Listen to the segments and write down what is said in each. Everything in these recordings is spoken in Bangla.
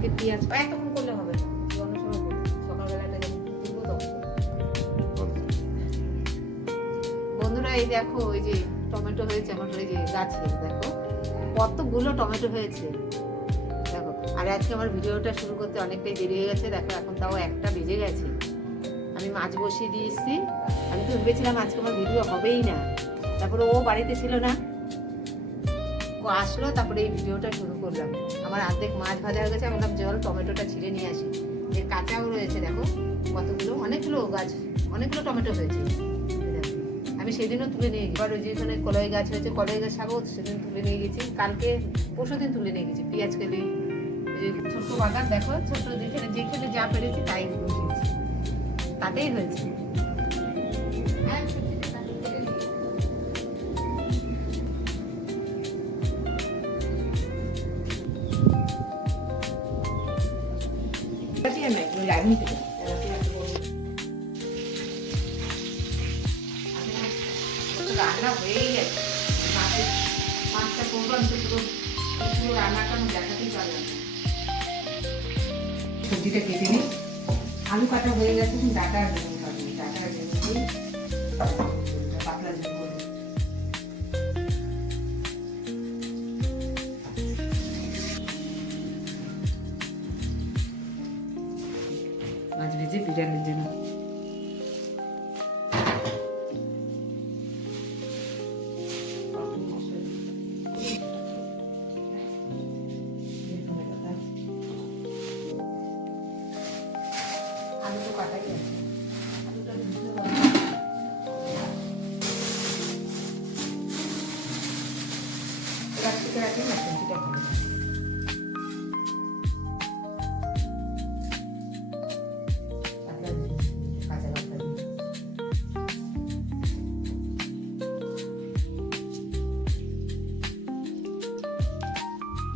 কালকে পেঁয়াজ এতক্ষণ করলে হবে না, অন্য সময় করবো, সকালবেলাটা যখন তুলবো তখন। বন্ধুরা এই দেখো ওই যে টমেটো হয়েছে আমার ওই যে গাছে, দেখো কতগুলো টমেটো হয়েছে দেখো। আর আজকে আমার ভিডিওটা শুরু করতে অনেকটাই দেরি হয়ে গেছে, দেখো এখন তাও 1টা বেজে গেছে। আমি মাছ বসিয়ে দিয়ে এসেছি। আমি তো ভেবেছিলাম আজকে আমার ভিডিও হবেই না, তারপরে ও বাড়িতে ছিল না, ও আসলো, তারপরে এই ভিডিওটা শুরু করলাম। আমার অর্ধেক মাছ ভাজা হয়ে গেছে, আমি বললাম জল টমেটোটা ছিঁড়ে নিয়ে আসি। এর কাঁচাও রয়েছে দেখো কতগুলো, অনেকগুলো গাছ, অনেকগুলো টমেটো হয়েছে। আমি সেদিনও তুলে নিয়ে গেছি, আবার ওই যেখানে কলাই গাছ হয়েছে, কলাই গাছ শাকও সেদিন তুলে নিয়ে গেছি, কালকে পরশুদিন তুলে নিয়ে গেছি। পেঁয়াজ কেলি ছোট্ট বাগান দেখো, ছোট্ট যেখানে যা পেরেছি তাই বসিয়েছি, তাতেই হয়েছে। হ্যাঁ রান্না হয়েই গেছে, মাছটা করবো, আমি তো পুরো রান্নাটা আমি দেখাতেই পারলাম না। সবজিটা কেটে নিই, আলু কাটা হয়ে গেছে, ডাটা আর বেগুন কাটবো, ডাটা আর বেগুন দিয়ে পাতলা ঝোল করবো। মাছ ভেজে বিরিয়ানির জন্য আলু তো কাটাই আছে, আলুটা ধুতে হবে। রাখতে না সবজিটা ভালো থাকে। কাঁচা লঙ্কা দিই,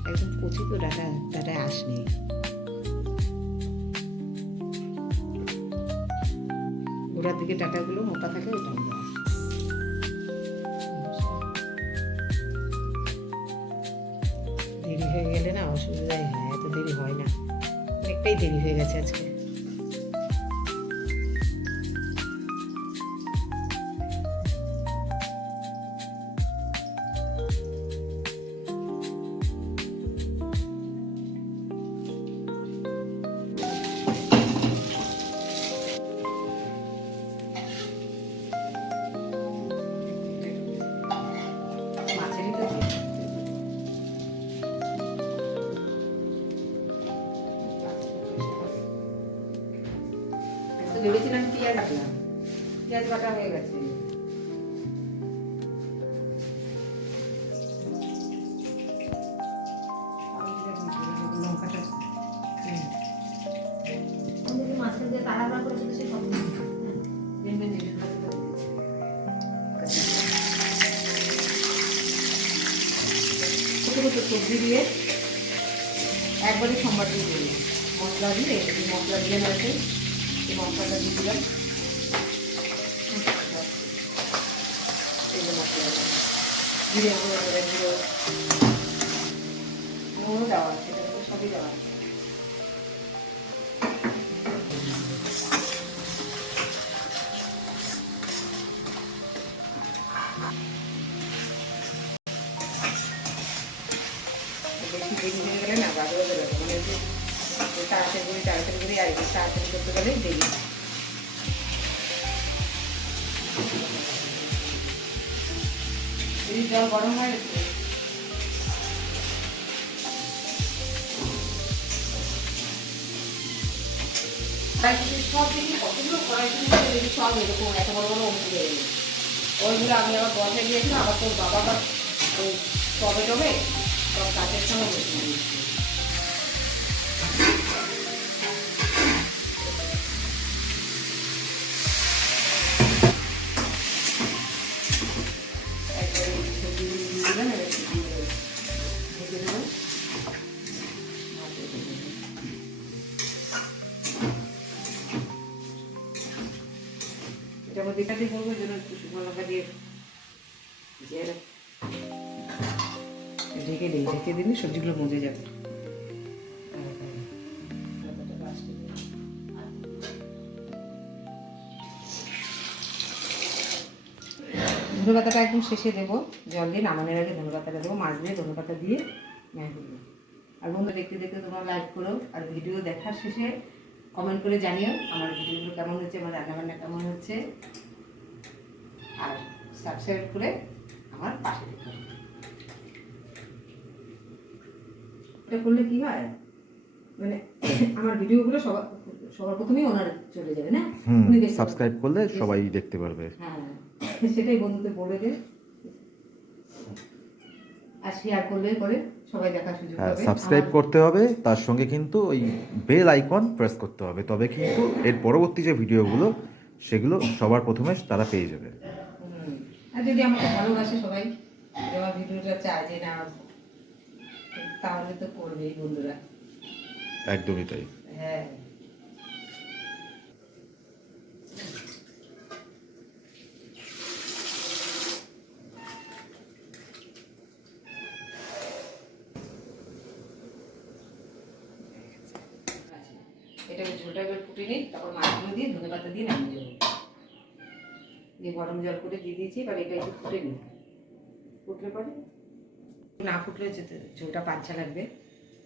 একদম কচি তো ডাটায় আঁশ নেই। গোড়ার দিকে ডাটাগুলো মোটা থাকে, ওটা আমরা দেরি হয়ে গেলে না অসুবিধাই হয়, এত দেরি হয় না, অনেকটাই দেরি হয়ে গেছে আজকে। ভেবেছিলাম পেঁয়াজ কাটলাম, পেঁয়াজ কাটা হয়ে গেছে। লঙ্কাটা মাছের দিয়ে তাড়াহুড়া করে চলে সে সবজি দিয়ে একবারে সম্বার দিয়ে দিল, মশলা দিয়ে মশলা দিয়ে রয়েছে, এই মশলাটা দিয়ে দিলাম, মশলা জিরে গুঁড়ো নুনও দেওয়া আছে, সবই দেওয়া আছে। বেশি দেরি হয়ে গেলে না বাজে বাজে লাগে, মানে একটু তাড়াতাড়ি করে আর কি তাড়াতাড়ি করতে গেলেই দেরি। জল গরম হয়ে গেছে, সব দেখি কতগুলো কড়াই দেখি সব এরকম এত বড় বড় অঙ্কুর হয়ে গেছে। ওইগুলো আমি আবার বসে দিয়েছিলাম, আবার তোর বাবা আবার টবে টবে সব কাঠের সঙ্গে বসে দিয়েছি। এটা দিটাতে করবো যেন একটু শুকনো লঙ্কা দিয়ে ঢেকে দিই, ঢেকে দিলে সবজিগুলো মজে যাবে। ধনে পাতাটা একদম শেষে দেবো, জল দিয়ে নামানোর আগে ধনে পাতাটা দেবো, মাছ দিয়ে ধনে পাতা দিয়ে ম্যাগি দেবো। আর বন্ধু দেখতে দেখতে তোমরা লাইক করো, আর ভিডিও দেখার শেষে কমেন্ট করে জানিও আমার ভিডিওগুলো কেমন হচ্ছে, আমার রান্নাবান্না কেমন হচ্ছে, আর সাবস্ক্রাইব করে আমার পাশে দেখো। এটা করলে কি হয়, মানে আমার ভিডিওগুলো সবার প্রথমেই ওনার চলে যাবে না, সাবস্ক্রাইব করলে সবাই দেখতে পারবে। হ্যাঁ সেটাই বন্ধুদের বলে দে, আর শেয়ার করলে পরে সবাই দেখার সুযোগ পাবে। সাবস্ক্রাইব করতে হবে, তার সঙ্গে কিন্তু ওই বেল আইকন প্রেস করতে হবে, তবে কিন্তু এর পরবর্তী যে ভিডিওগুলো সেগুলো সবার প্রথমে তারা পেয়ে যাবে। আর যদি আমাকে ভালোবাসে সবাই, আমার ভিডিওটা চায় যে না, তাহলে তো করবেই বন্ধুরা। একদমই তাই। হ্যাঁ এটা ঝোলটা এবার ফুটে নিই, তারপর মাছগুলো দিয়ে ধনে পাতা দিয়ে নামিয়ে দেবো। দিয়ে গরম জল করে দিয়ে দিয়েছি, এবার এটা একটু ফুটে নিই, ফুটলে পরে না ফুটলে ঝোলটা পাঁচা লাগবে,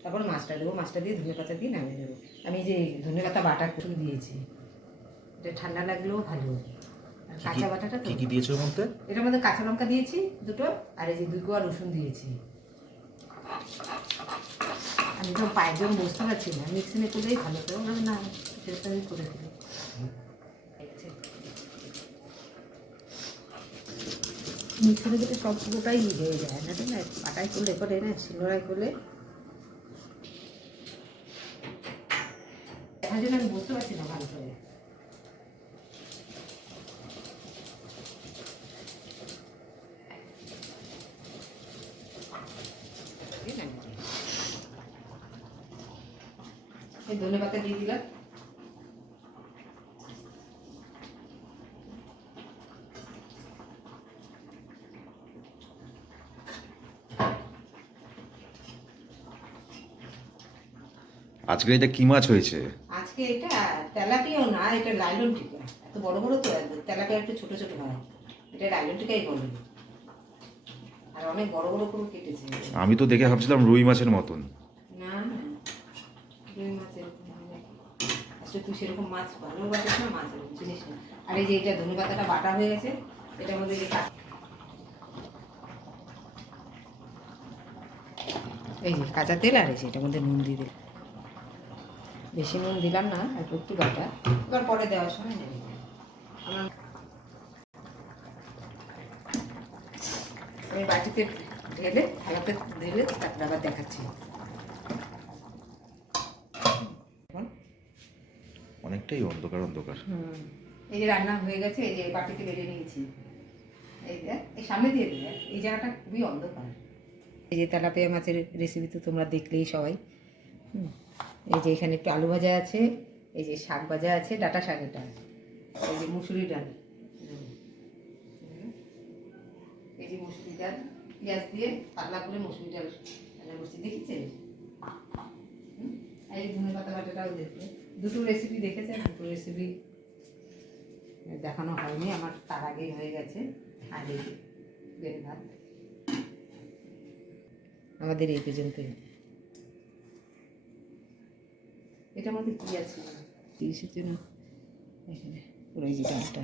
তারপর মাছটা দেবো, মাছটা দিয়ে ধনে পাতা দিয়ে নামিয়ে দেবো। আমি যে ধনে পাতা বাটা করে দিয়েছি, এটা ঠান্ডা লাগলেও ভালো। আর কাঁচা বাটাটা কি কি দিয়েছো এর মধ্যে? এটার মধ্যে কাঁচা লঙ্কা দিয়েছি দুটো, আর এই যে 2 কোয়া রসুন দিয়েছি। আমি তো পায়ের জন্য বুঝতে পারছি না, মিক্সিনে করলেই ভালো তো, না সেটাই করে দিই। মিক্সিনে দিলে সব পুরোটাই হয়ে যায় না, ঠিক না? পাটাই করলে করে না, শিলনোড়ায় করলে দেখার জন্য আমি বুঝতে পারছি না ভালো করে। ধনে পাতা দিয়ে দিলাম, আজকে এটা কি মাছ হয়েছে? আজকে এটা তেলাপিয়াও না, এটা লাইলন টিকা। এত বড় বড় তো, তেলাপিয়া একটু ছোট ছোট হয়, এটা লাইলন টিকাই বলে। আর অনেক বড় বড় করে কেটেছে। আমি তো দেখে ভাবছিলাম রুই মাছের মতন। না না, রুই মাছ এরকম হয় না। আসলে তুই সেরকম মাছ ভালোবাসিস না, মাছ এরকম চিনিস না। আর এই যে এটা ধনে পাতাটা বাটা হয়ে গেছে, এটার মধ্যে এই যে কাঁচা তেল, আর এই যে এটার মধ্যে নুন দিয়ে দিলাম, বেশি নুন দিলাম না, একটু একটু বাটা, এবার পরে দেওয়ার সময় নেবে। আমার আমি বাটিতে ঢেলে থালাতে ঢেলে তারপরে আবার দেখাচ্ছি। অনেকটাই অন্ধকার অন্ধকার। এই যে রান্না হয়ে গেছে, এই যে বাটিতে বেড়ে নিয়েছি, এই দেখ, এই সামনে দিয়ে দেখ, এই জায়গাটা খুবই অন্ধকার। এই যে তেলাপিয়া মাছের রেসিপি তো তোমরা দেখলেই সবাই। এই যে এখানে একটু আলু ভাজা আছে, এই যে শাক ভাজা আছে, ডাঁটা শাক, এটা এই যে মুসুরি ডাল, এই যে মুসুরি ডাল পেঁয়াজ দিয়ে পাতলা করে মুসুরি ডাল রান্না করছি, দেখেছে? এই ধনে পাতা বাটাটাও দেখবে, দুটো রেসিপি দেখেছে, দুটো রেসিপি দেখানো হয়নি আমার, তার আগেই হয়ে গেছে। আর এই বেল ভাত আমাদের এই পর্যন্তই। এটার মধ্যে কি আছে, কি এসেছে না এখানে পুরো এই যে ডালটা।